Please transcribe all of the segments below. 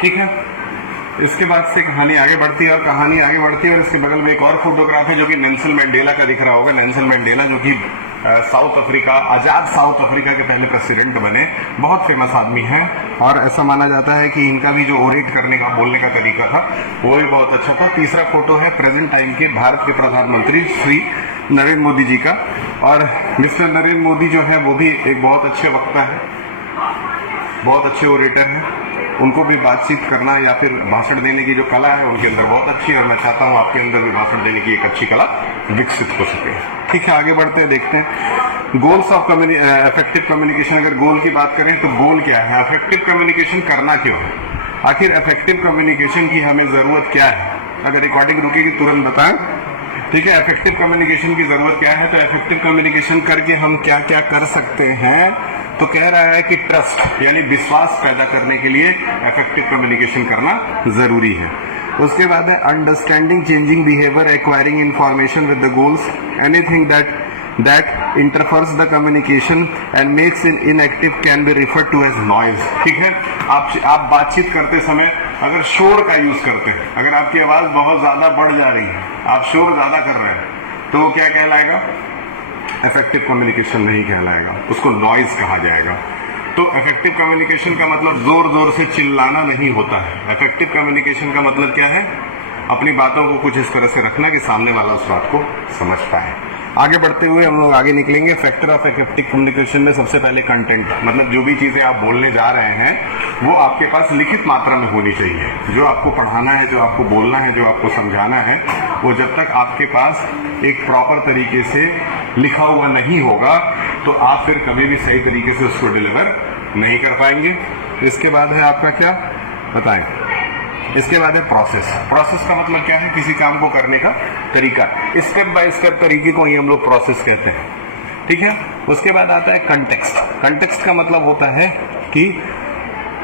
ठीक है। इसके बाद से कहानी आगे बढ़ती है और कहानी आगे बढ़ती है और इसके बगल में एक और फोटोग्राफ है जो कि नेल्सन मैंडेला का दिख रहा होगा। नेल्सन मैंडेला जो कि साउथ अफ्रीका, आजाद साउथ अफ्रीका के पहले प्रेसिडेंट बने, बहुत फेमस आदमी हैं और ऐसा माना जाता है कि इनका भी जो ओरेट करने का, बोलने का तरीका था वो भी बहुत अच्छा था। तीसरा फोटो है प्रेजेंट टाइम के भारत के प्रधानमंत्री श्री नरेंद्र मोदी जी का, और मिस्टर नरेंद्र मोदी जो है वो भी एक बहुत अच्छे वक्ता है, बहुत अच्छे ओरेटर हैं। उनको भी बातचीत करना या फिर भाषण देने की जो कला है उनके अंदर बहुत अच्छी है और मैं चाहता हूं आपके अंदर भी भाषण देने की एक अच्छी कला विकसित हो सके। ठीक है, आगे बढ़ते हैं, देखते हैं गोल्स ऑफ इफेक्टिव कम्युनिकेशन। अगर गोल की बात करें तो गोल क्या है, इफेक्टिव कम्युनिकेशन करना क्यों है, आखिर इफेक्टिव कम्युनिकेशन की हमें जरूरत क्या है। अगर रिकॉर्डिंग रुकेगी तुरंत बताएं। ठीक है, इफेक्टिव कम्युनिकेशन की जरूरत क्या है, तो इफेक्टिव कम्युनिकेशन करके हम क्या क्या कर सकते हैं। तो कह रहा है कि ट्रस्ट यानी विश्वास पैदा करने के लिए इफेक्टिव कम्युनिकेशन करना जरूरी है। उसके बाद है understanding changing behaviour, acquiring information with the goals, anything that interferes the communication and makes in inactive can be referred to as noise. ठीक है, आप बातचीत करते समय अगर शोर का यूज करते हैं, अगर आपकी आवाज बहुत ज्यादा बढ़ जा रही है, आप शोर ज्यादा कर रहे हैं, तो वो क्या कहलाएगा, इफेक्टिव कम्युनिकेशन नहीं कहलाएगा, उसको नॉइज कहा जाएगा। तो इफेक्टिव कम्युनिकेशन का मतलब जोर जोर से चिल्लाना नहीं होता है। इफेक्टिव कम्युनिकेशन का मतलब क्या है, अपनी बातों को कुछ इस तरह से रखना कि सामने वाला उस बात को समझ पाए। आगे बढ़ते हुए हम लोग आगे निकलेंगे। फैक्टर ऑफ इफेक्टिव कम्युनिकेशन में सबसे पहले कंटेंट, मतलब जो भी चीजें आप बोलने जा रहे हैं वो आपके पास लिखित मात्रा में होनी चाहिए। जो आपको पढ़ाना है, जो आपको बोलना है, जो आपको समझाना है, वो जब तक आपके पास एक प्रॉपर तरीके से लिखा हुआ नहीं होगा तो आप फिर कभी भी सही तरीके से उसको डिलीवर नहीं कर पाएंगे। इसके बाद है आपका क्या बताएं, इसके बाद है प्रोसेस। प्रोसेस का मतलब क्या है, किसी काम को करने का तरीका, स्टेप बाय स्टेप तरीके को ही हम लोग प्रोसेस कहते हैं। ठीक है, उसके बाद आता है कंटेक्स्ट। कंटेक्स्ट का मतलब होता है कि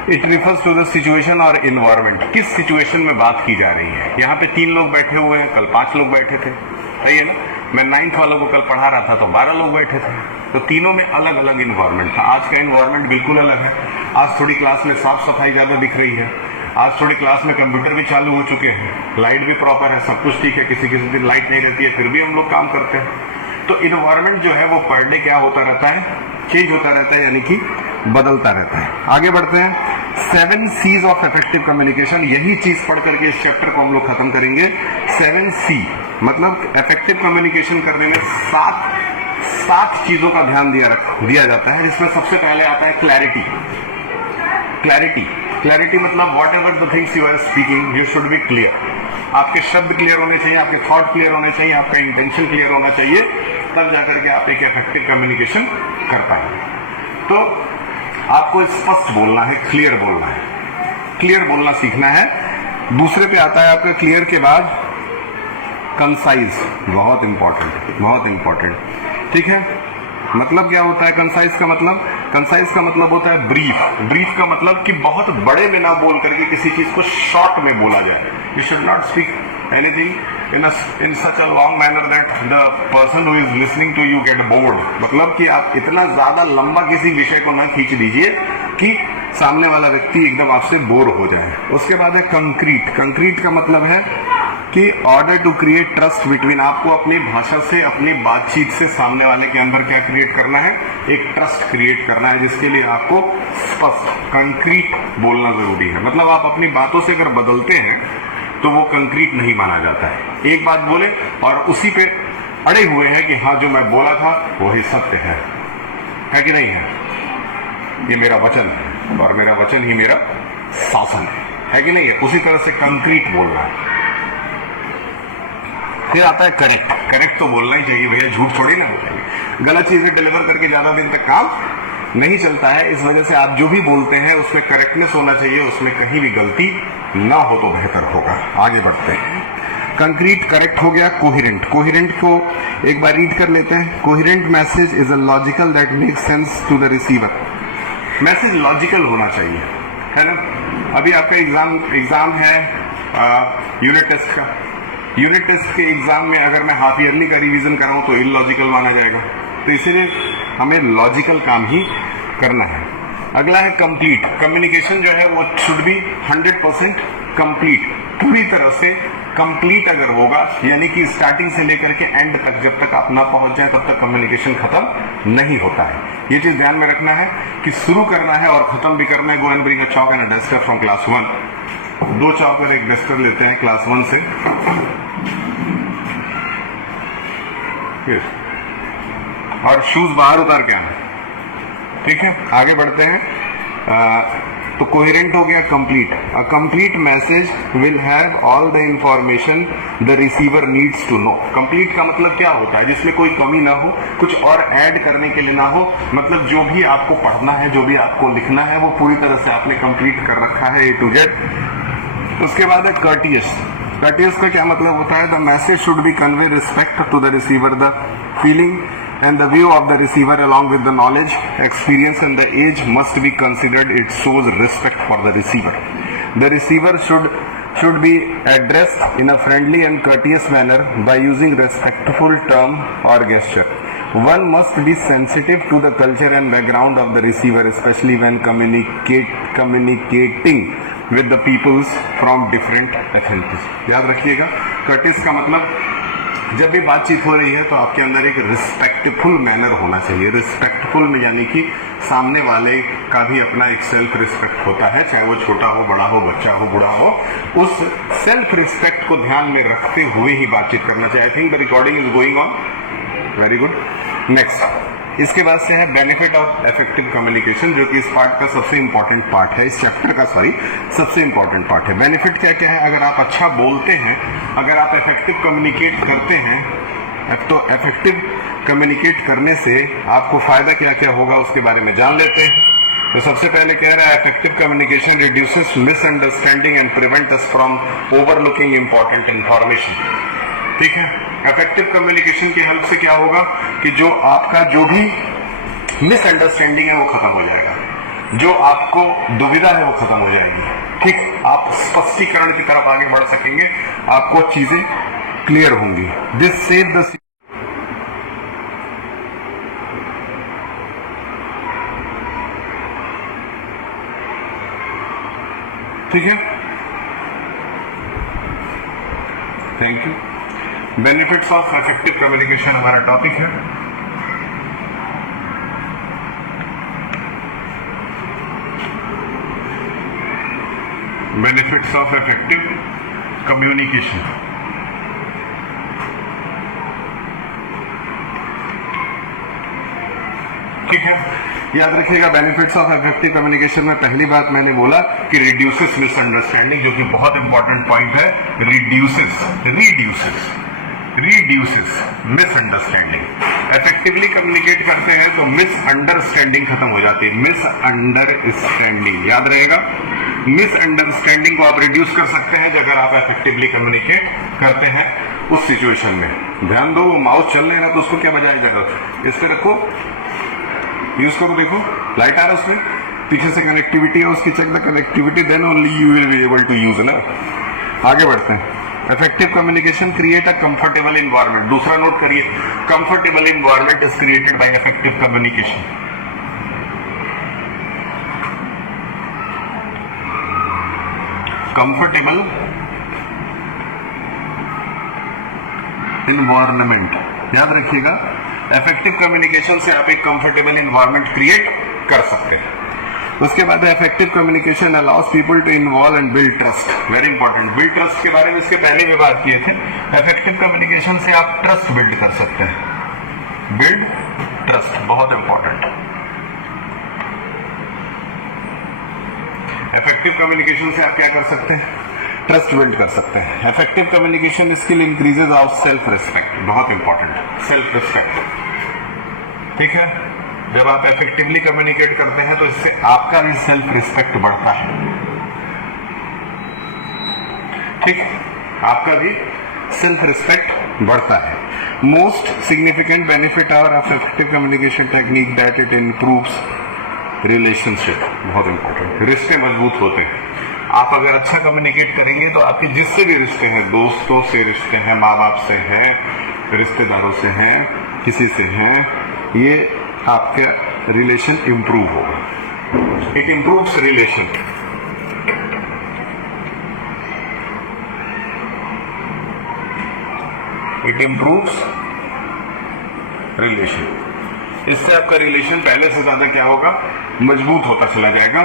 it refers to the situation और इन्वायरमेंट, किस सिचुएशन में बात की जा रही है। यहाँ पे 3 लोग बैठे हुए हैं, कल 5 लोग बैठे थे, सही है ना। मैं 9th वालों को कल पढ़ा रहा था तो 12 लोग बैठे थे, तो तीनों में अलग अलग इन्वायरमेंट था। आज का इन्वायरमेंट बिल्कुल अलग है। आज थोड़ी क्लास में साफ सफाई ज्यादा दिख रही है, आज थोड़ी क्लास में कंप्यूटर भी चालू हो चुके हैं, लाइट भी प्रॉपर है, सब कुछ ठीक है। किसी किसी दिन लाइट नहीं रहती है फिर भी हम लोग काम करते हैं। तो इन्वायरमेंट जो है वो पर डे क्या होता रहता है, चेंज होता रहता है, यानी कि बदलता रहता है। आगे बढ़ते हैं, 7 C's ऑफ इफेक्टिव कम्युनिकेशन। यही चीज पढ़ करके इस चैप्टर को हम लोग खत्म करेंगे। 7 C मतलब इफेक्टिव कम्युनिकेशन करने में 7 चीजों का ध्यान दिया जाता है, जिसमें सबसे पहले आता है क्लैरिटी। क्लैरिटी मतलब whatever the things you are speaking you should be clear. आपके शब्द क्लियर होने चाहिए, आपके थॉट क्लियर होने चाहिए, आपका इंटेंशन क्लियर होना चाहिए, तब जाकर के आप एक इफेक्टिव कम्युनिकेशन कर पाएंगे। तो आपको स्पष्ट बोलना है, क्लियर बोलना है, क्लियर बोलना सीखना है। दूसरे पे आता है आपका क्लियर के बाद कंसाइज, बहुत इंपॉर्टेंट। ठीक है, मतलब क्या होता है कंसाइज का मतलब, कंसाइज का मतलब होता है ब्रीफ का मतलब कि बहुत बड़े में ना बोल करके किसी चीज को शॉर्ट में बोला जाए। You should not speak anything in such a long manner that the person who is listening to you get bored. मतलब कि आप इतना ज्यादा लंबा किसी विषय को ना खींच दीजिए कि सामने वाला व्यक्ति एकदम आपसे बोर हो जाए। उसके बाद है कंक्रीट का मतलब है कि order to create trust between, आपको अपनी भाषा से, अपनी बातचीत से सामने वाले के अंदर क्या क्रिएट करना है, एक ट्रस्ट क्रिएट करना है, जिसके लिए आपको स्पष्ट कंक्रीट बोलना जरूरी है। मतलब आप अपनी बातों से अगर बदलते हैं तो वो कंक्रीट नहीं माना जाता है। एक बात बोले और उसी पे अड़े हुए हैं कि हाँ जो मैं बोला था वही सत्य है कि नहीं है, ये मेरा वचन है और मेरा वचन ही मेरा शासन है कि नहीं है, उसी तरह से कंक्रीट बोलना है। फिर आता है करेक्ट तो बोलना ही चाहिए भैया, झूठ थोड़ी ना बोलेंगे। गलत चीजें डिलीवर करके ज्यादा दिन तक काम नहीं चलता है। इस वजह से आप जो भी बोलते हैं उसमें करेक्टनेस होना चाहिए, उसमें कहीं भी गलती ना हो तो बेहतर होगा। आगे बढ़ते हैं, कंक्रीट करेक्ट हो गया। कोहिरेंट को एक बार रीड कर लेते हैं। Coherent message is a logical that makes sense to the receiver. Message logical होना चाहिए, है ना। अभी आपका एग्जाम है यूनिट टेस्ट का। यूनिट टेस्ट के एग्जाम में अगर मैं हाफ ईयरली का रिवीजन कराऊं तो इलॉजिकल माना जाएगा। तो इसीलिए हमें लॉजिकल काम ही करना है। अगला है कंप्लीट। कम्युनिकेशन जो है वो शुड बी 100% कंप्लीट, पूरी तरह से कंप्लीट अगर होगा, यानी कि स्टार्टिंग से लेकर के एंड तक, जब तक आप ना पहुंच जाए तब तक कम्युनिकेशन खत्म नहीं होता है। ये चीज ध्यान में रखना है कि शुरू करना है और खत्म भी करना है। Go and bring a chalk and a duster from class 1। 2 chalk और 1 डस्टर लेते हैं क्लास 1 से। और शूज बाहर उतार के आना, ठीक है। आगे बढ़ते हैं। तो कोहेरेंट हो गया complete. A complete message will have all the information the receiver needs to know. Complete का मतलब क्या होता है? जिसमें कोई कमी ना हो, कुछ और ऐड करने के लिए ना हो, मतलब जो भी आपको पढ़ना है, जो भी आपको लिखना है, वो पूरी तरह से आपने कंप्लीट कर रखा है, A to Z। उसके बाद है कर्टियस। कर्टियस का क्या मतलब होता है? The message should be convey respect to the receiver, the feeling and the view of the receiver along with the knowledge, experience and the age must be considered. It shows respect for the receiver. The receiver should be addressed in a friendly and courteous manner by using respectful term or gesture. One must be sensitive to the culture and background of the receiver, especially when communicating with the peoples from different ethnicities. याद रखिएगा, courteous का मतलब जब भी बातचीत हो रही है तो आपके अंदर एक रिस्पेक्टफुल मैनर होना चाहिए। रिस्पेक्टफुल में यानी कि सामने वाले का भी अपना एक सेल्फ रिस्पेक्ट होता है, चाहे वो छोटा हो, बड़ा हो, बच्चा हो, बूढ़ा हो। उस सेल्फ रिस्पेक्ट को ध्यान में रखते हुए ही बातचीत करना चाहिए। आई think the recording is going on, very good. Next, इसके बाद से है बेनिफिट ऑफ इफेक्टिव कम्युनिकेशन, जो कि इस पार्ट का सबसे इंपॉर्टेंट पार्ट है, इस चैप्टर का सबसे इंपॉर्टेंट पार्ट है। बेनिफिट क्या क्या है? अगर आप अच्छा बोलते हैं, अगर आप इफेक्टिव कम्युनिकेट करते हैं, तो इफेक्टिव कम्युनिकेट करने से आपको फायदा क्या क्या होगा उसके बारे में जान लेते हैं। तो सबसे पहले कह रहा है effective communication reduces misunderstanding and prevent us from overlooking important information. ठीक है, इफेक्टिव कम्युनिकेशन की हेल्प से क्या होगा कि जो आपका जो भी मिसअंडरस्टैंडिंग है वो खत्म हो जाएगा, जो आपको दुविधा है वो खत्म हो जाएगी। ठीक, आप स्पष्टीकरण की तरफ आगे बढ़ सकेंगे, आपको चीजें क्लियर होंगी। दिस सेव द ठीक है, thank you. Benefits of effective communication हमारा टॉपिक है। Benefits of effective communication. ठीक है, याद रखिएगा बेनिफिट्स ऑफ इफेक्टिव कम्युनिकेशन में पहली बात मैंने बोला कि रिड्यूसेस मिसअंडरस्टैंडिंग, जो कि बहुत इंपॉर्टेंट पॉइंट है। Reduces misunderstanding. इफेक्टिवली कम्युनिकेट करते हैं तो मिसअंडरस्टैंडिंग खत्म हो जाती है। मिसअंडरस्टैंडिंग याद रहेगा, मिसअंडरस्टैंडिंग को आप रिड्यूस कर सकते हैं अगर आप इफेक्टिवली कम्युनिकेट करते हैं उस सिचुएशन में। ध्यान दो, वो माउस चल रहा है तो उसको क्या बजाया जाएगा, इस पे रखो, यूज करो, देखो लाइट आ रहा है उसमें, पीछे से कनेक्टिविटी है उसकी, check the connectivity, then only you will be able to use ना। आगे बढ़ते हैं। Effective communication create a comfortable environment. दूसरा नोट करिए, comfortable environment is created by effective communication. Comfortable environment याद रखिएगा, इफेक्टिव कम्युनिकेशन से आप एक कंफर्टेबल इन्वायरमेंट क्रिएट कर सकते हैं। उसके बाद effective communication allows people to involve and build trust. Very important, build trust के बारे में इसके पहले भी बात किए थे। इफेक्टिव कम्युनिकेशन से आप ट्रस्ट बिल्ड कर सकते हैं। बिल्ड ट्रस्ट बहुत इंपॉर्टेंट। इफेक्टिव कम्युनिकेशन से आप क्या कर सकते हैं? ट्रस्ट बिल्ड कर सकते हैं। Effective communication skill increases our self respect, बहुत इंपॉर्टेंट, सेल्फ रिस्पेक्ट। ठीक है, जब आप इफेक्टिवली कम्युनिकेट करते हैं तो इससे आपका भी सेल्फ रिस्पेक्ट बढ़ता है। ठीक, आपका भी सेल्फ रिस्पेक्ट बढ़ता है। Most significant benefit of effective communication technique that it improves relationship, बहुत इंपॉर्टेंट। रिश्ते मजबूत होते हैं। आप अगर अच्छा कम्युनिकेट करेंगे तो आपके जिससे भी रिश्ते हैं, दोस्तों से रिश्ते हैं, माँ बाप से हैं, रिश्तेदारों से हैं, किसी से हैं, ये आपका रिलेशन इंप्रूव होगा। It improves relation, it improves relation. इससे आपका रिलेशन पहले से ज्यादा क्या होगा, मजबूत होता चला जाएगा।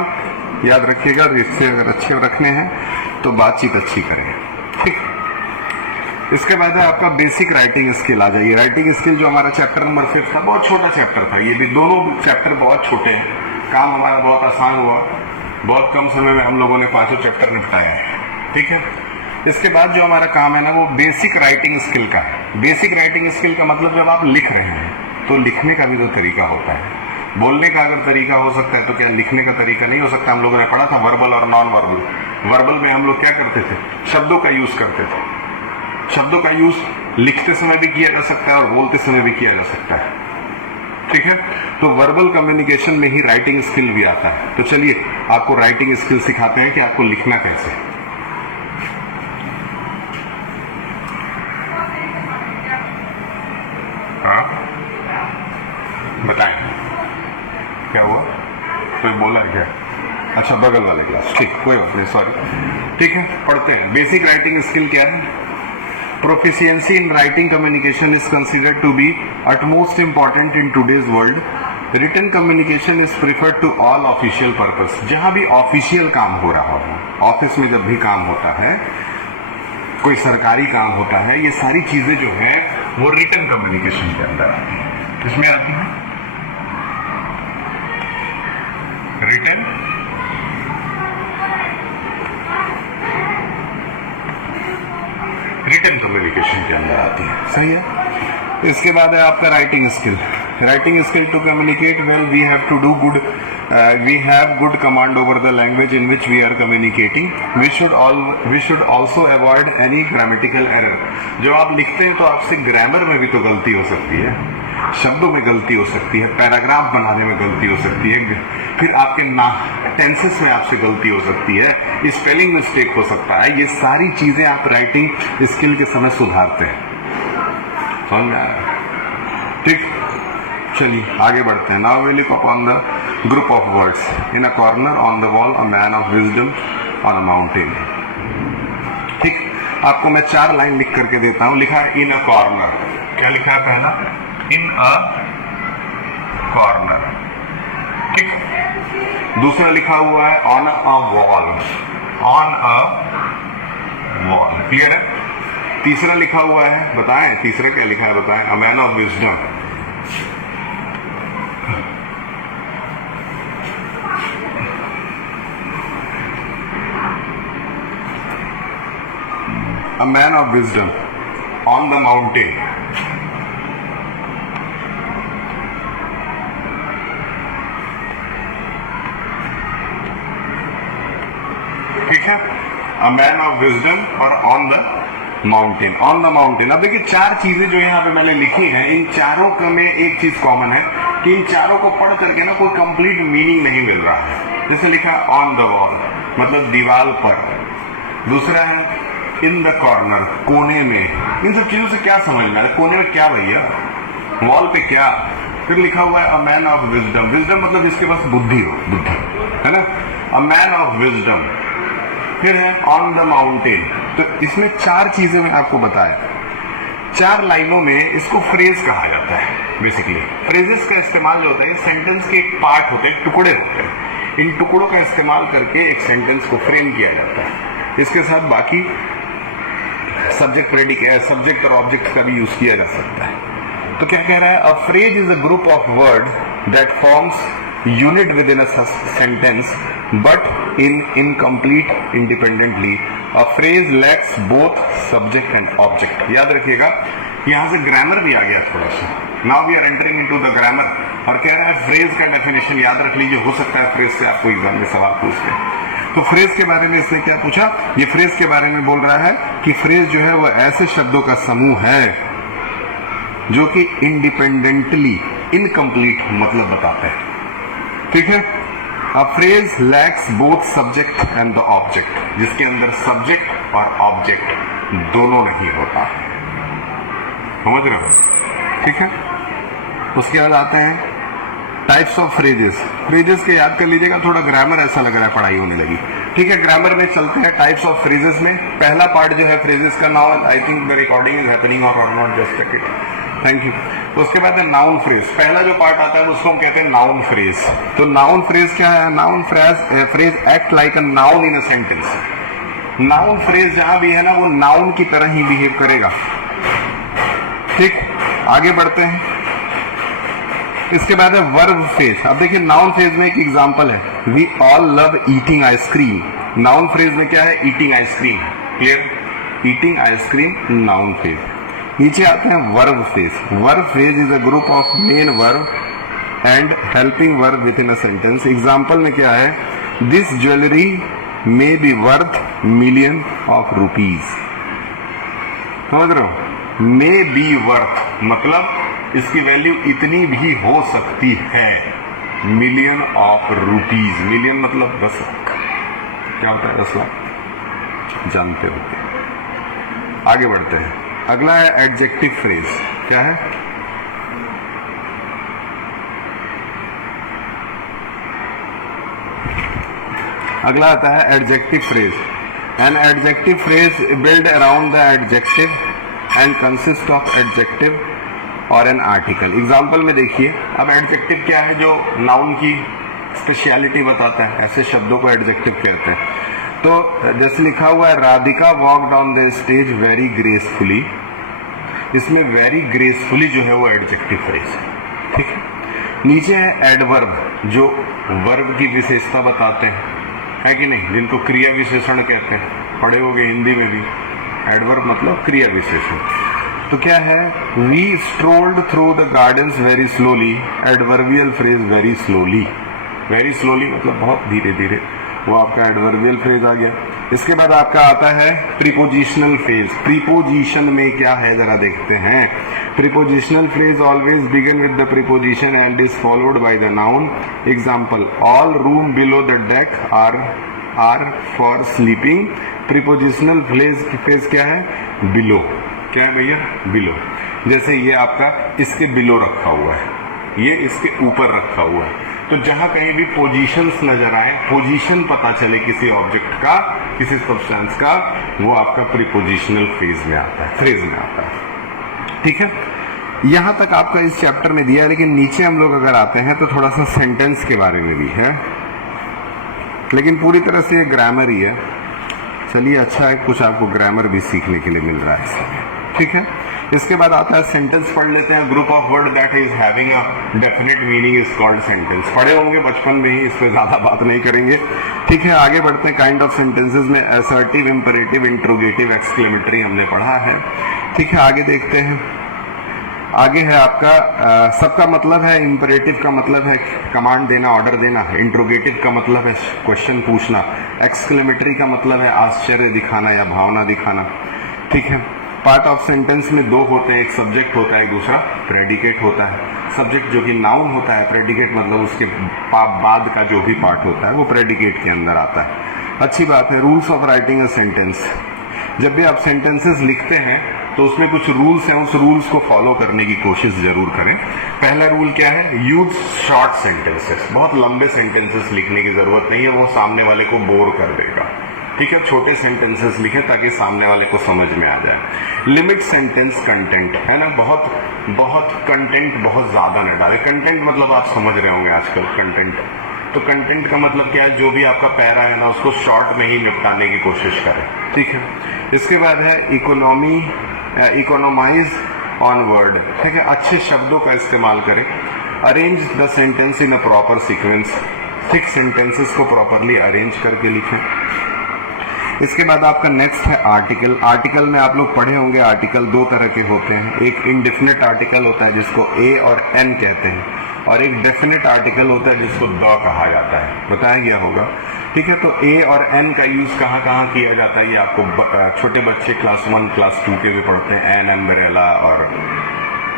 याद रखिएगा, रिश्ते अगर अच्छे रखने हैं तो बातचीत अच्छी करें, ठीक। इसके बाद है आपका बेसिक राइटिंग स्किल आ जाइए। राइटिंग स्किल जो हमारा चैप्टर नंबर 5 था, बहुत छोटा चैप्टर था, ये भी दोनों चैप्टर बहुत छोटे हैं, काम हमारा बहुत आसान हुआ, बहुत कम समय में हम लोगों ने 5 चैप्टर निपटाए हैं, ठीक है। इसके बाद जो हमारा काम है ना, वो बेसिक राइटिंग स्किल का है। बेसिक राइटिंग स्किल का मतलब जब आप लिख रहे हैं तो लिखने का भी तो तरीका होता है। बोलने का अगर तरीका हो सकता है तो क्या लिखने का तरीका नहीं हो सकता? हम लोगों ने पढ़ा था वर्बल और नॉन वर्बल। वर्बल में हम लोग क्या करते थे, शब्दों का यूज करते थे। शब्दों का यूज लिखते समय भी किया जा सकता है और बोलते समय भी किया जा सकता है, ठीक है। तो वर्बल कम्युनिकेशन में ही राइटिंग स्किल भी आता है। तो चलिए आपको राइटिंग स्किल सिखाते हैं कि आपको लिखना कैसे है। बताएं क्या हुआ, कोई बोला है क्या? अच्छा, बगल वाले क्लास, ठीक, कोई बात नहीं, सॉरी, ठीक है। पढ़ते हैं। बेसिक राइटिंग स्किल क्या है? Proficiency in writing communication is considered to be utmost important in today's world. Written communication is preferred to all official purpose. जहां भी ऑफिशियल काम हो रहा हो, ऑफिस में जब भी काम होता है, कोई सरकारी काम होता है, ये सारी चीजें जो है वो रिटन कम्युनिकेशन के अंदर आती है। किसमें आती है? रिटन कम्युनिकेशन के अंदर आती है, सही है। इसके बाद है आपका writing skill. Writing skill to communicate well we have to do good, we have good command over the language in which we are communicating. We should also avoid any grammatical error. जब आप लिखते हैं तो आपसे grammar में भी तो गलती हो सकती है, शब्दों में गलती हो सकती है, पैराग्राफ बनाने में गलती हो सकती है, फिर आपके टेंसेस में आपसे गलती हो सकती है, स्पेलिंग मिस्टेक हो सकता है। ये सारी चीजें आप राइटिंग स्किल के समय सुधारते हैं, समझ में आया? ठीक, चलिए आगे बढ़ते हैं। Now we look upon the group of words. In a corner on the wall a man of wisdom on a mountain. ठीक, आपको मैं 4 लाइन लिख करके देता हूं। लिखा है इन अ कॉर्नर। क्या लिखा है पहला? इन अ कॉर्नर। ठीक, दूसरा लिखा हुआ है on a wall. On a wall, clear है? तीसरा लिखा हुआ है, बताएं तीसरा क्या लिखा है, बताएं। अ man of wisdom. A man of wisdom on the mountain. ठीक है, A man of wisdom और on the mountain. On the mountain. अब देखिए 4 चीजें जो यहाँ पे मैंने लिखी हैं, इन चारों में एक चीज कॉमन है कि इन चारों को पढ़ करके ना कोई कंप्लीट मीनिंग नहीं मिल रहा है। जैसे लिखा ऑन द वॉल, मतलब दीवार पर। दूसरा है इन द कॉर्नर, कोने में। इन सब चीजों से क्या समझना है? कोने में क्या भैया, वॉल पे क्या? फिर लिखा हुआ है अ मैन ऑफ विजडम। विजडम मतलब जिसके पास बुद्धि हो, बुद्धि, है ना? अ मैन ऑफ विजडम। फिर है ऑन द माउंटेन। तो इसमें 4 चीजें मैं आपको बताया। 4 लाइनों में इसको फ्रेज कहा जाता है। बेसिकली फ्रेजेस का इस्तेमाल जो होता है, सेंटेंस के एक पार्ट होते हैं, टुकड़े होते हैं। इन टुकड़ों का इस्तेमाल करके एक सेंटेंस को फ्रेम किया जाता है। इसके साथ बाकी सब्जेक्ट प्रेडिकेट, सब्जेक्ट और ऑब्जेक्ट का भी यूज किया जा सकता है। तो क्या कह रहा है? A phrase is a group of word that forms unit with in a sentence but in incomplete independently. A phrase lakhs both subject and object. याद रखिएगा, यहां से ग्रामर भी आ गया थोड़ा सा। Now we are entering into the grammar. और कह रहा है फ्रेज का डेफिनेशन याद रख लीजिए, हो सकता है फ्रेज से आपको एग्जाम में सवाल पूछ ले। तो फ्रेज के बारे में इसने क्या पूछा? ये फ्रेज के बारे में बोल रहा है कि फ्रेज जो है वो ऐसे शब्दों का समूह है जो कि इंडिपेंडेंटली इनकम्प्लीट मतलब बताते हैं। ठीक है, a phrase lakhs both subject and the object, जिसके अंदर सब्जेक्ट और ऑब्जेक्ट दोनों नहीं होता। समझ रहे हो? ठीक है, उसके बाद आते हैं टाइप्स ऑफ फ्रेजेस, फ्रेजेस के याद कर लीजिएगा, थोड़ा ग्रामर ऐसा लग रहा है पढ़ाई होने लगी। ठीक है, ग्रामर में चलते हैं टाइप्स ऑफ फ्रेजेस में। पहला पार्ट जो है फ्रेजेस का, now I think the recording is happening और not, just check it, thank you. तो उसके बाद है नाउन फ्रेज। पहला जो पार्ट आता है उसको हम कहते हैं नाउन फ्रेज। तो नाउन फ्रेज क्या है? Noun phrase act like a noun in a sentence. Noun phrase जहां भी है ना, वो नाउन की तरह ही बिहेव करेगा। ठीक, आगे बढ़ते हैं। इसके बाद है वर्ब फेज। अब देखिए नाउन फेज में एक एग्जांपल है, we all love eating ice cream. Noun phrase में क्या है? Eating ice cream. Clear? Eating ice cream noun phrase. नीचे आते हैं verb phrase. Verb phrase is a group of main verb and helping verb with in a sentence. Example में क्या है? This jewellery may be worth million of rupees. समझ रहे हो? मे be worth मतलब इसकी वैल्यू इतनी भी हो सकती है, मिलियन ऑफ रुपीज। मिलियन मतलब 10 लाख। क्या होता है 10 लाख? जानते होते हैं। आगे बढ़ते हैं। अगला है एडजेक्टिव फ्रेज। क्या है? अगला आता है adjective phrase. An adjective phrase build around the adjective and consist of adjective और एन आर्टिकल। एग्जाम्पल में देखिए, अब एडजेक्टिव क्या है? जो नाउन की स्पेशलिटी बताता है, ऐसे शब्दों को एडजेक्टिव कहते हैं। तो जैसे लिखा हुआ है, Radhika walked on the stage very gracefully. इसमें वेरी ग्रेसफुली जो है वो एडजेक्टिव फ्रेज है। ठीक है, नीचे है एडवर्ब, जो वर्ब की विशेषता बताते हैं, है कि नहीं, जिनको क्रिया विशेषण कहते हैं। पढ़े होंगे हिंदी में भी। एडवर्ब मतलब क्रिया विशेषण। तो क्या है? We strolled through the gardens very slowly. Adverbial phrase very slowly. Very slowly मतलब बहुत धीरे धीरे, वो आपका एडवर्बियल फ्रेज आ गया। इसके बाद आपका आता है प्रीपोजिशनल फ्रेज। प्रीपोजिशन में क्या है जरा देखते हैं। Prepositional phrase always begin with the preposition and is followed by the noun. Example, all room below the deck are for sleeping. Prepositional phrase क्या है? बिलो। क्या है भैया? बिलो। जैसे ये आपका इसके बिलो रखा हुआ है, ये इसके ऊपर रखा हुआ है। तो जहां कहीं भी पोजीशंस नजर आए, पोजीशन पता चले किसी ऑब्जेक्ट का, किसी सब्सटेंस का, वो आपका प्रीपोजिशनल फ्रेज में आता है। ठीक है, यहां तक आपका इस चैप्टर में दिया है। लेकिन नीचे हम लोग अगर आते हैं तो थोड़ा सा सेंटेंस के बारे में भी है, लेकिन पूरी तरह से ये ग्रामर ही है। चलिए, अच्छा है, कुछ आपको ग्रामर भी सीखने के लिए मिल रहा है इसमें। ठीक है, इसके बाद आता है सेंटेंस। पढ़ लेते हैं। Group of word that is having a definite meaning is called sentence. पढ़े होंगे बचपन में ही, इस पे ज्यादा बात नहीं करेंगे। ठीक है, आगे बढ़ते हैं। काइंड ऑफ सेंटेंसेस में असर्टिव, इंपरेटिव, इंट्रोगेटिव, एक्सक्लेमेटरी हमने पढ़ा है। ठीक है, आगे देखते हैं। आगे है आपका सबका मतलब है। इंपरेटिव का मतलब है कमांड देना, ऑर्डर देना। इंट्रोगेटिव का मतलब है क्वेश्चन पूछना। एक्सक्लेमेटरी का मतलब है आश्चर्य दिखाना या भावना दिखाना। ठीक है, पार्ट ऑफ सेंटेंस में दो होते हैं, एक सब्जेक्ट होता है, दूसरा प्रेडिकेट होता है। सब्जेक्ट जो कि नाउन होता है, प्रेडिकेट मतलब उसके बाद का जो भी पार्ट होता है वो प्रेडिकेट के अंदर आता है। अच्छी बात है। Rules of writing a sentence. जब भी आप सेंटेंसेस लिखते हैं तो उसमें कुछ रूल्स हैं, उस रूल्स को फॉलो करने की कोशिश जरूर करें। पहला रूल क्या है? Use short sentences. बहुत लंबे सेंटेंसेस लिखने की जरूरत नहीं है, वो सामने वाले को बोर कर देगा। ठीक है, छोटे सेंटेंसेस लिखें ताकि सामने वाले को समझ में आ जाए। लिमिट सेंटेंस कंटेंट, है ना, बहुत कंटेंट बहुत ज्यादा न डाले। कंटेंट मतलब आप समझ रहे होंगे आजकल कंटेंट। तो कंटेंट का मतलब क्या है? जो भी आपका पैरा है ना, उसको शॉर्ट में ही निपटाने की कोशिश करें। ठीक है, इसके बाद है इकोनोमाइज ऑन वर्ड। ठीक है, अच्छे शब्दों का इस्तेमाल करें। Arrange the sentence in a proper sequence. ठीक, सेंटेंसेस को प्रॉपरली अरेंज करके लिखें। इसके बाद आपका नेक्स्ट है आर्टिकल। आर्टिकल में आप लोग पढ़े होंगे, आर्टिकल दो तरह के होते हैं। एक इंडेफिनिट आर्टिकल होता है जिसको ए और एन कहते हैं, और एक डेफिनेट आर्टिकल होता है जिसको द कहा जाता है। बताया गया होगा। ठीक है, तो ए और एन का यूज कहाँ कहाँ किया जाता है ये आपको छोटे बच्चे क्लास 1 क्लास 2 के भी पढ़ते हैं। एन अम्ब्रेला और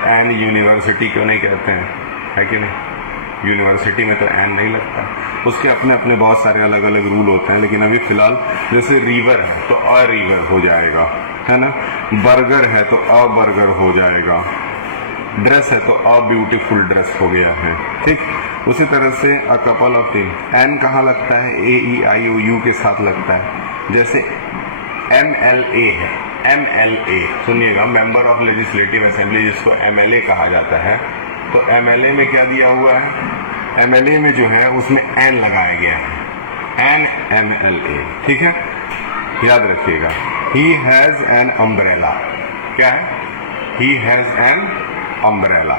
एन यूनिवर्सिटी क्यों नहीं कहते हैं, है कि नहीं? यूनिवर्सिटी में तो एन नहीं लगता, उसके अपने अपने बहुत सारे अलग अलग रूल होते हैं। लेकिन अभी फिलहाल जैसे रिवर है तो अ रिवर हो जाएगा, है ना। बर्गर है तो अ बर्गर हो जाएगा। ड्रेस है तो अ ब्यूटीफुल ड्रेस हो गया है। ठीक, उसी तरह से a couple of team, an कहाँ लगता है, AEIOU के साथ लगता है। जैसे MLA है, MLA सुनिएगा, मेंबर ऑफ लेजिस्लेटिव असेंबली, जिसको MLA कहा जाता है। तो MLA में क्या दिया हुआ है, MLA में जो है उसमें एन लगाया गया है, NMLA, ठीक है, याद रखिएगा। ही हैज एन अम्ब्रेला, क्या है, he has an umbrella.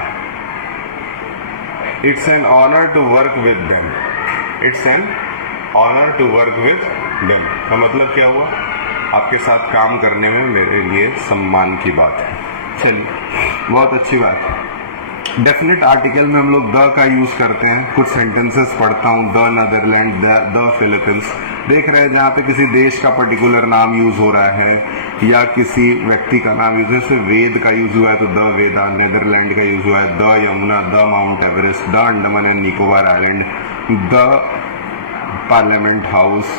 It's an honour to work with them, it's an honour to work with them का मतलब क्या हुआ, आपके साथ काम करने में मेरे लिए सम्मान की बात है। चलिए, बहुत अच्छी बात है। डेफिनेट आर्टिकल में हम लोग द का यूज करते हैं। कुछ सेंटेंसेस पढ़ता हूँ, द नीदरलैंड, द फिलीपींस, देख रहे हैं जहाँ पे किसी देश का पर्टिकुलर नाम यूज हो रहा है या किसी व्यक्ति का नाम यूज है। जैसे वेद का यूज हुआ है तो द वेदा, नीदरलैंड का यूज हुआ है the Yamuna, the Mount Everest, the Andaman and Nicobar island, the parliament house,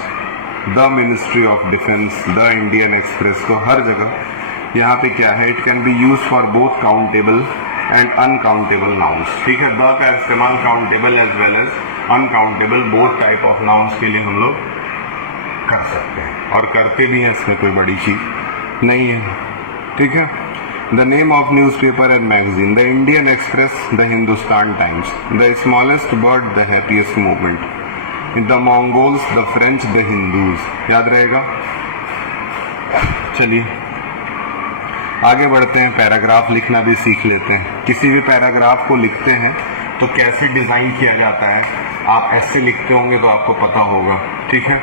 the ministry of defence, the Indian Express. तो हर जगह यहाँ पे क्या है, it can be use for both countable and uncountable nouns, ठीक है। द का इस्तेमाल countable as well as uncountable both type of nouns के लिए हम लोग कर सकते हैं और करते भी हैं, इसमें कोई बड़ी चीज नहीं है, ठीक है। The name of newspaper and magazine, the Indian express, the Hindustan times, the smallest bird, the happiest movement, the Mongols, the French, the Hindus, याद रहेगा। चलिए आगे बढ़ते हैं, पैराग्राफ लिखना भी सीख लेते हैं। किसी भी पैराग्राफ को लिखते हैं तो कैसे डिजाइन किया जाता है, आप ऐसे लिखते होंगे तो आपको पता होगा, ठीक है।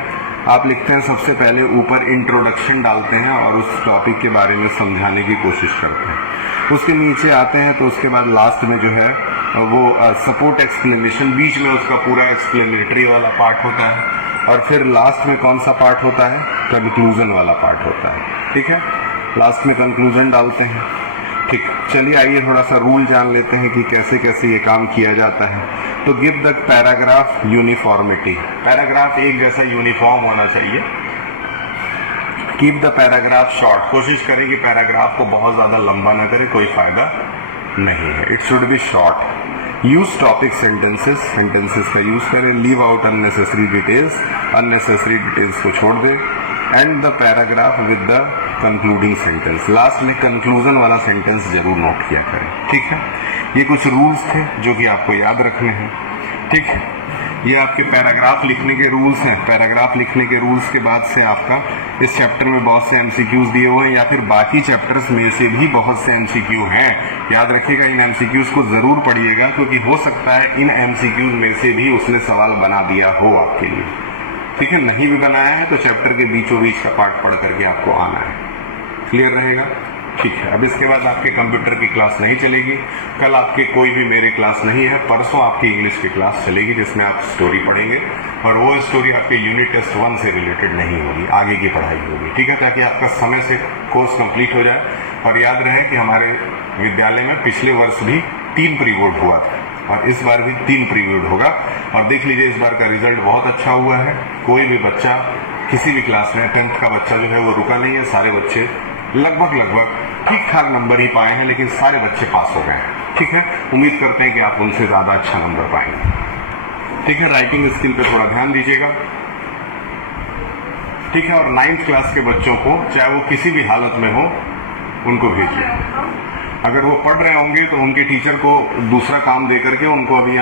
आप लिखते हैं, सबसे पहले ऊपर इंट्रोडक्शन डालते हैं और उस टॉपिक के बारे में समझाने की कोशिश करते हैं। उसके नीचे आते हैं तो उसके बाद लास्ट में जो है वो सपोर्ट एक्सप्लेनेशन, बीच में उसका पूरा एक्सप्लेनेटरी वाला पार्ट होता है और फिर लास्ट में कौन सा पार्ट होता है, कंक्लूजन वाला पार्ट होता है, ठीक है। लास्ट में कंक्लूजन डालते हैं, ठीक। चलिए आइए थोड़ा सा रूल जान लेते हैं कि कैसे कैसे ये काम किया जाता है। तो give the paragraph uniformity, paragraph एक जैसा यूनिफॉर्म होना चाहिए। कीप द पैराग्राफ शॉर्ट, कोशिश करें कि पैराग्राफ को बहुत ज्यादा लंबा ना करें, कोई फायदा नहीं है। It should be short. Use topic sentences, sentences का यूज करें। Leave out unnecessary details, unnecessary details को छोड़ दें। And the paragraph with the concluding sentence, last में कंक्लूजन वाला सेंटेंस जरूर नोट किया करें, ठीक है। ये कुछ रूल्स थे जो कि आपको याद रखने हैं, ठीक है। ये आपके पैराग्राफ लिखने के रूल्स हैं। पैराग्राफ लिखने के रूल्स के बाद से आपका इस चैप्टर में बहुत से एमसीक्यूज दिए हुए हैं या फिर बाकी चैप्टर्स में से भी बहुत से एमसीक्यू हैं। याद रखिएगा, इन एमसीक्यूज को जरूर पढ़िएगा क्योंकि हो सकता है इन एमसीक्यूज में से भी उसने सवाल बना दिया हो आपके लिए, ठीक है। नहीं भी बनाया है तो चैप्टर के बीचों बीच का पार्ट पढ़ करके आपको आना है, क्लियर रहेगा, ठीक है। अब इसके बाद आपके कंप्यूटर की क्लास नहीं चलेगी, कल आपके कोई भी मेरे क्लास नहीं है, परसों आपकी इंग्लिश की क्लास चलेगी जिसमें आप स्टोरी पढ़ेंगे और वो स्टोरी आपके यूनिट टेस्ट 1 से रिलेटेड नहीं होगी, आगे की पढ़ाई होगी, ठीक है, ताकि आपका समय से कोर्स कंप्लीट हो जाए। और याद रहे कि हमारे विद्यालय में पिछले वर्ष भी 3 पीरियड हुआ था और इस बार भी 3 पीरियड होगा। और देख लीजिए, इस बार का रिजल्ट बहुत अच्छा हुआ है। कोई भी बच्चा किसी भी क्लास में 10th का बच्चा जो है वो रुका नहीं है। सारे बच्चे लगभग ठीक ठाक नंबर ही पाए हैं, लेकिन सारे बच्चे पास हो गए हैं, ठीक है। उम्मीद करते हैं कि आप उनसे ज्यादा अच्छा नंबर पाएंगे, ठीक है। राइटिंग स्किल पे थोड़ा ध्यान दीजिएगा, ठीक है। और 9th क्लास के बच्चों को, चाहे वो किसी भी हालत में हो, उनको भेजिए। अगर वो पढ़ रहे होंगे तो उनके टीचर को दूसरा काम दे करके उनको अभी